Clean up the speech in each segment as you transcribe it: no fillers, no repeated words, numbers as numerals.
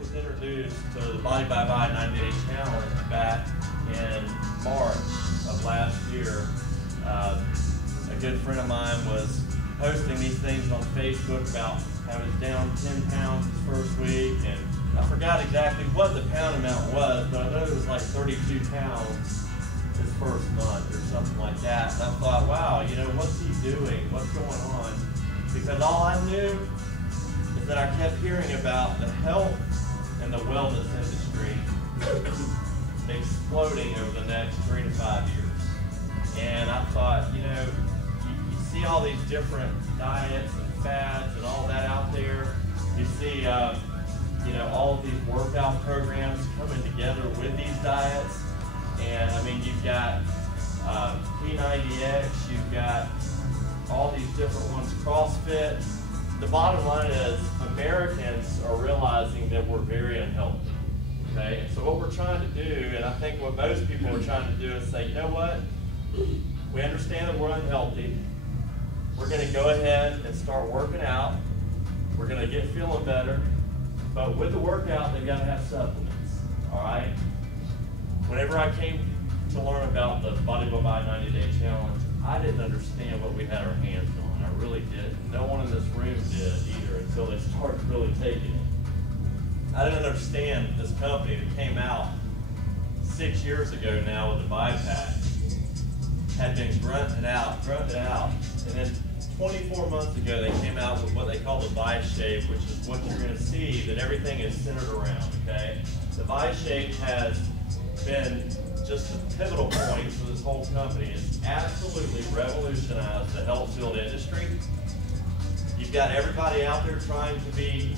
was introduced to the Body by Body 90-Day Challenge back in March of last year. A good friend of mine was posting these things on Facebook about how he was down 10 pounds his first week, and I forgot exactly what the pound amount was, but I know it was like 32 pounds his first month or something like that. And I thought, wow, you know, what's he doing? What's going on? Because all I knew is that I kept hearing about the health and the wellness industry exploding over the next 3 to 5 years. And I thought, you know, you see all these different diets and fads and all that out there. You see, you know, all of these workout programs coming together with these diets. And I mean, you've got P90X, you've got all these different ones, CrossFit. The bottom line is Americans are realizing that we're very unhealthy. Okay, so what we're trying to do, and I think what most people are trying to do, is say, you know what? We understand that we're unhealthy. We're going to go ahead and start working out. We're going to get feeling better. But with the workout, they've got to have supplements. All right? Whenever I came to learn about the Body by Body 90-Day Challenge, I didn't understand what we had our hands on. I really didn't. No one in this room did either until they started really taking it. I didn't understand this company that came out 6 years ago now with the BiPAC had been grunting out, and then 24 months ago they came out with what they call the ViShape, which is what you're going to see that everything is centered around, okay? The ViShape has been just a pivotal point for this whole company. It's absolutely revolutionized the health field industry. You've got everybody out there trying to be,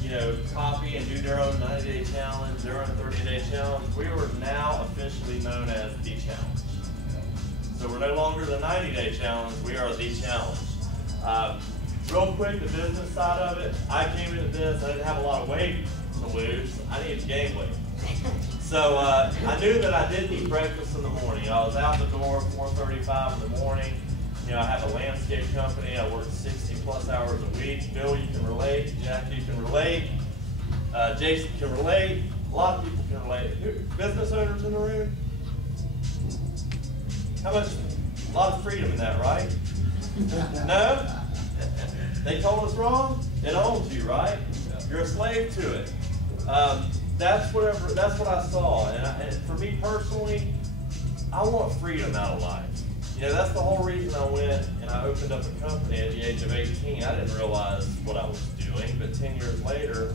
you know, copy and do their own 90-day challenge, their own 30-day challenge. We are now officially known as the challenge. So we're no longer the 90-day challenge, we are the challenge. Real quick, the business side of it, I came into this, I didn't have a lot of weight to lose, I needed to gain weight. So I knew that I didn't eat breakfast in the morning. I was out the door at 4:35 in the morning. You know, I have a landscape company. I work 60 plus hours a week. Bill, you can relate. Jack, you can relate. Jason can relate. A lot of people can relate. Business owners in the room? How much? A lot of freedom in that, right? No? They told us wrong? It owns you, right? You're a slave to it. That's what I saw. And for me personally, I want freedom out of life. You know, that's the whole reason I went and I opened up a company at the age of 18. I didn't realize what I was doing, but 10 years later,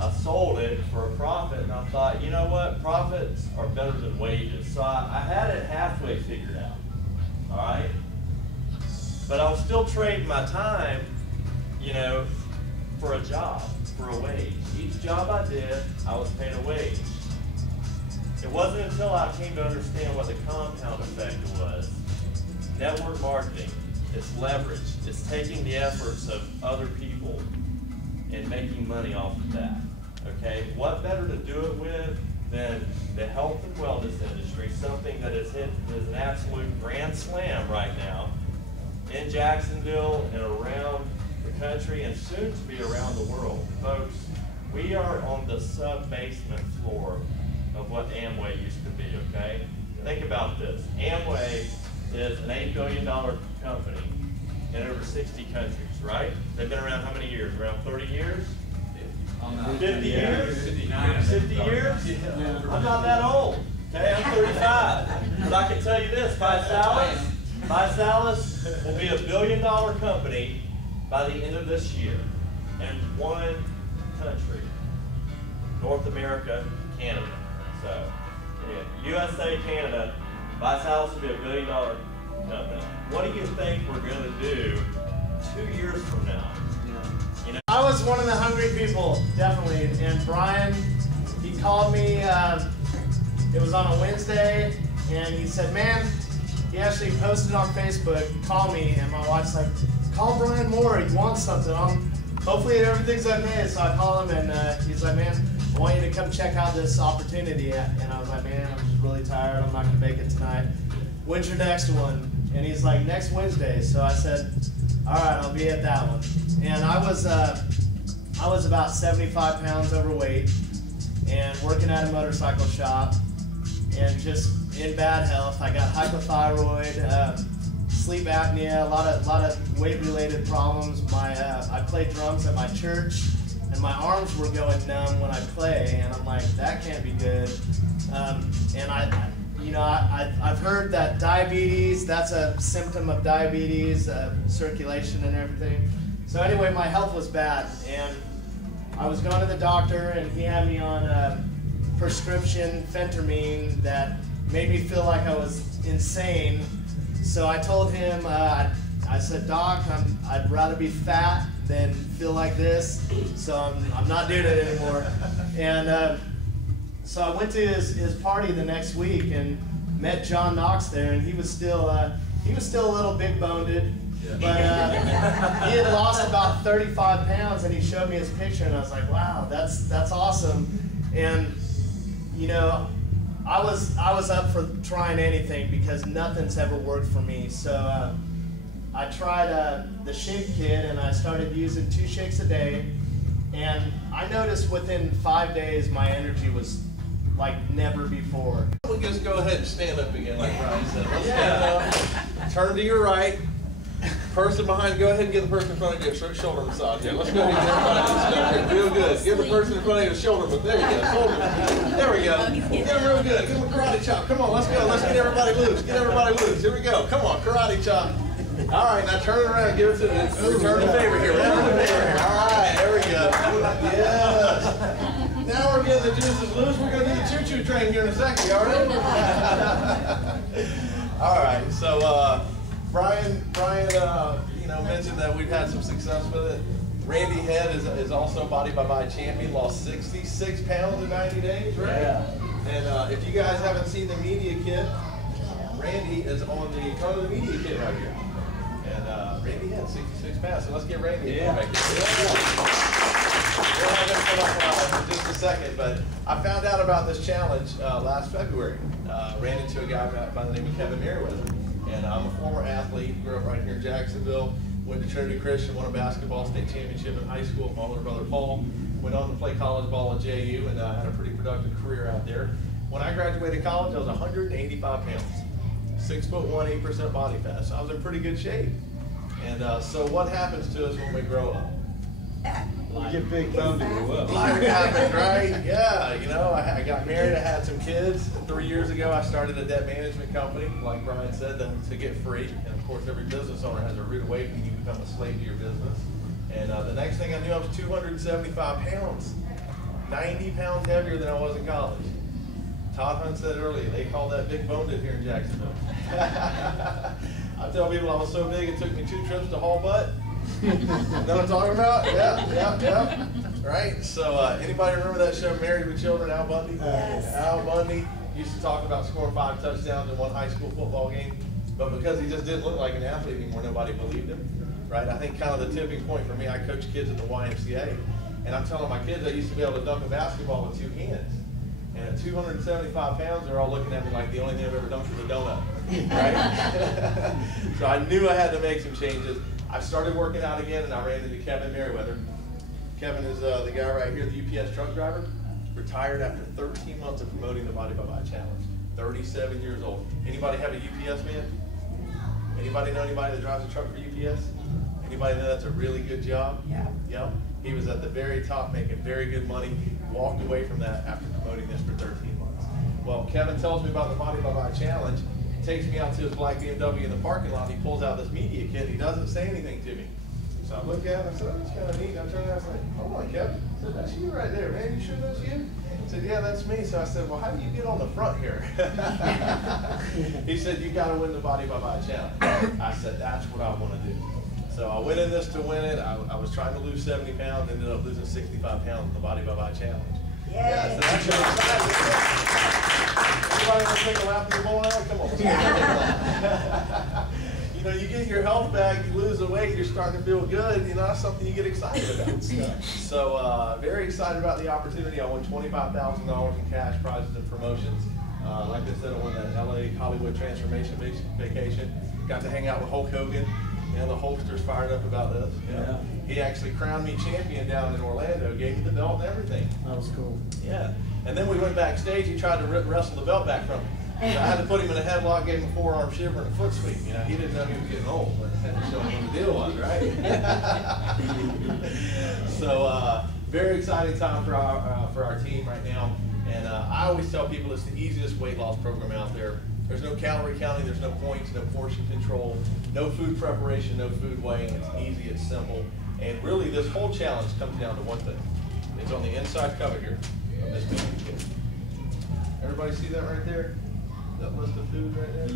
I sold it for a profit, and I thought, you know what, profits are better than wages. So I had it halfway figured out, all right? But I was still trading my time, you know, for a job, for a wage. Each job I did, I was paid a wage. It wasn't until I came to understand what the compound effect was. Network marketing, it's leverage. It's taking the efforts of other people and making money off of that, okay? What better to do it with than the health and wellness industry, something that is an absolute grand slam right now in Jacksonville and around the country and soon to be around the world. Folks, we are on the sub-basement floor of what Amway used to be, okay? Think about this. Amway is an $8 billion company in over 60 countries, right? They've been around how many years? Around 30 years? 50 years? 50 years? Yeah. I'm not that old, okay? I'm 35. But I can tell you this, VISALUS will be $1 billion company by the end of this year in one country, North America, Canada. So, yeah, USA, Canada, VISALUS will be $1 billion company. What do you think we're going to do 2 years from now? You know? I was one of the hungry people, definitely. And Brian, he called me, it was on a Wednesday, and he said, man, he actually posted on Facebook, call me, and my wife's like, call Brian Moore, he wants something. Hopefully everything's okay. So I call him, and he's like, man, I want you to come check out this opportunity. And I was like, man, I'm just really tired, I'm not going to make it tonight. When's your next one? And he's like, next Wednesday. So I said, all right, I'll be at that one. And I I was about 75 pounds overweight and working at a motorcycle shop and just in bad health. I got hypothyroid, sleep apnea, a lot of weight-related problems. I played drums at my church, and my arms were going numb when I play, and I'm like, that can't be good. And I've heard that diabetes, that's a symptom of diabetes, circulation and everything. So anyway, my health was bad, and I was going to the doctor, and he had me on prescription phentermine that made me feel like I was insane. So I told him, I said, Doc, I'd rather be fat than feel like this, so I'm not doing it anymore. And so I went to his party the next week and met John Knox there, and he was still a little big-boned, but he had lost about 35 pounds, and he showed me his picture, and I was like, wow, that's awesome. And you know, I was up for trying anything because nothing's ever worked for me. So I tried the shake kit, and I started using 2 shakes a day, and I noticed within 5 days my energy was like never before. We'll just go ahead and stand up again like Brian said. Let's stand up, turn to your right. Person behind, go ahead and give the person in front of you a shoulder massage. Yeah, let's go ahead and get everybody real good. Give the person in front of you a shoulder massage. There you go, shoulder massage. There we go. Get them real good. Give them a karate chop. Come on, let's go. Let's get everybody loose. Get everybody loose. Here we go. Come on, karate chop. All right, now turn it around. Give it to the return the favor here. Return the favor here. All right, there we go. Yes. Now we're getting the juices loose. We're going to do the choo-choo train here in a second. You all right? All right, so Brian, mentioned that we've had some success with it. Randy Head is also Body by Body champion, lost 66 pounds in 90 days, right? Yeah. And if you guys haven't seen the media kit, Randy is on the front of the media kit right here. And Randy Head, 66 pounds. So let's get Randy in back here. We're not going to come up in just a second, but I found out about this challenge last February. Ran into a guy by the name of Kevin Merriweather. And I'm a former athlete, grew up right here in Jacksonville, went to Trinity Christian, won a basketball state championship in high school with my older brother Paul, went on to play college ball at JU, and had a pretty productive career out there. When I graduated college, I was 185 pounds, 6'1", 8% body fat, so I was in pretty good shape. And so what happens to us when we grow up? You get big boned to grow up. Life happens, right? Yeah, you know, I got married, I had some kids. 3 years ago, I started a debt management company, like Brian said, to get free. And of course, every business owner has a rude awakening. You become a slave to your business. And the next thing I knew, I was 275 pounds, 90 pounds heavier than I was in college. Todd Hunt said earlier, they call that big boned here in Jacksonville. I tell people I was so big, it took me 2 trips to haul butt. Know what I'm talking about? Yeah. Right? So anybody remember that show, Married with Children, Al Bundy? Yes. Al Bundy used to talk about scoring 5 touchdowns in one high school football game, but because he just didn't look like an athlete anymore, nobody believed him. Right? I think kind of the tipping point for me, I coach kids at the YMCA, and I'm telling my kids I used to be able to dunk a basketball with 2 hands. And at 275 pounds, they're all looking at me like the only thing I've ever dunked was a donut. Right? So I knew I had to make some changes. I started working out again, and I ran into Kevin Merriweather. Kevin is the guy right here, the UPS truck driver. Retired after 13 months of promoting the Body by Body Challenge. 37 years old. Anybody have a UPS man? Anybody know anybody that drives a truck for UPS? Anybody know that's a really good job? Yeah. Yep. He was at the very top making very good money. Walked away from that after promoting this for 13 months. Well, Kevin tells me about the Body by Body Challenge. Takes me out to his black BMW in the parking lot. He pulls out this media kit. He doesn't say anything to me. So I look at him. I said, oh, that's kind of neat. And I turned around and I was like, hold on, Kevin. I said, that's you right there, man. You sure that's you? He said, yeah, that's me. So I said, well, how do you get on the front here? He said, you got to win the Body by Body Challenge. I said, that's what I want to do. So I went in this to win it. I was trying to lose 70 pounds. Ended up losing 65 pounds in the Body by Body Challenge. Yeah, so that's your exciting. Anybody want to take a lap of the ball out? Come on. You know, you get your health back, you lose the weight, you're starting to feel good. You know, that's something you get excited about. So very excited about the opportunity. I won $25,000 in cash, prizes, and promotions. Like I said, I won that LA Hollywood transformation vacation. Got to hang out with Hulk Hogan. Yeah, the Hulkster's fired up about this. Yeah. He actually crowned me champion down in Orlando, gave me the belt and everything. That was cool. Yeah. And then we went backstage, he tried to wrestle the belt back from me. So I had to put him in a headlock, gave him a forearm shiver and a foot sweep. You know, he didn't know he was getting old, but I had to show him what the deal was, right? So, very exciting time for our team right now. And I always tell people it's the easiest weight loss program out there. There's no calorie counting, there's no points, no portion control, no food preparation, no food weighing. It's easy, it's simple. And really, this whole challenge comes down to one thing. It's on the inside cover here of this meeting kit. Everybody see that right there? That list of food right there?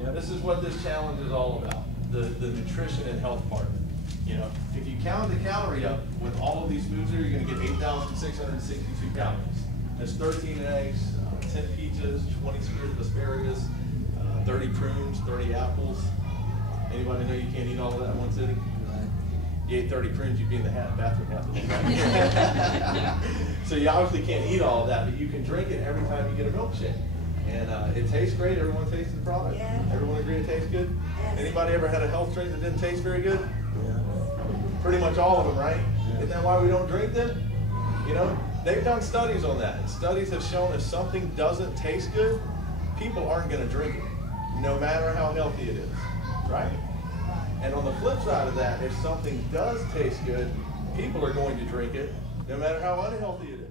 Yeah. This is what this challenge is all about, the nutrition and health part of it. You know, if you count the calorie up with all of these foods here, you're going to get 8,662 calories. That's 13 eggs, 10 peaches, 20 spears of asparagus, 30 prunes, 30 apples. Anybody know you can't eat all of that in one sitting? You ate 30 prunes, you'd be in the bathroom half the day. So you obviously can't eat all of that, but you can drink it every time you get a milkshake. And it tastes great. Everyone tasted the product? Yeah. Everyone agree it tastes good? Yes. Anybody ever had a health drink that didn't taste very good? Yeah. Pretty much all of them, right? Yeah. Isn't that why we don't drink them? You know, they've done studies on that. And studies have shown if something doesn't taste good, people aren't going to drink it, no matter how healthy it is, right? And on the flip side of that, if something does taste good, people are going to drink it, no matter how unhealthy it is.